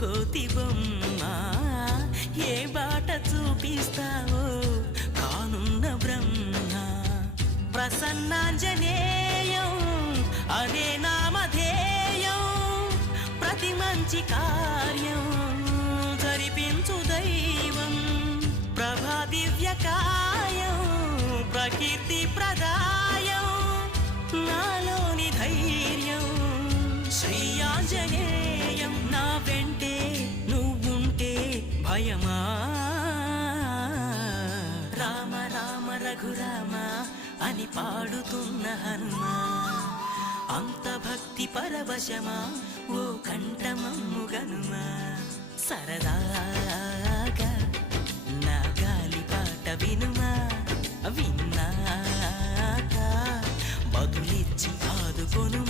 కోతి బొమ్మ ఏ బాట చూపిస్తావో కానున్న బ్రహ్మ ప్రసన్నాంజనేయం అనే నామధేయం ప్రతి మంచి కార్యం జరిపించు దైవం ప్రభా దివ్యకాయం ప్రకీర్తి ప్రదాయం నాలోని ధైర్యం శ్రీ ఆంజనేయం నా వెంటే నువ్వుంటే భయమా రామ రామ రఘురామ అని పాడుతున్న హనుమా అంత భక్తి పరవశమా ఓ కంఠమమ్ము గనుమా సరదాగా నా గాలి పాట వినుమా విన్నాక బదులిచ్చి ఆదుకొను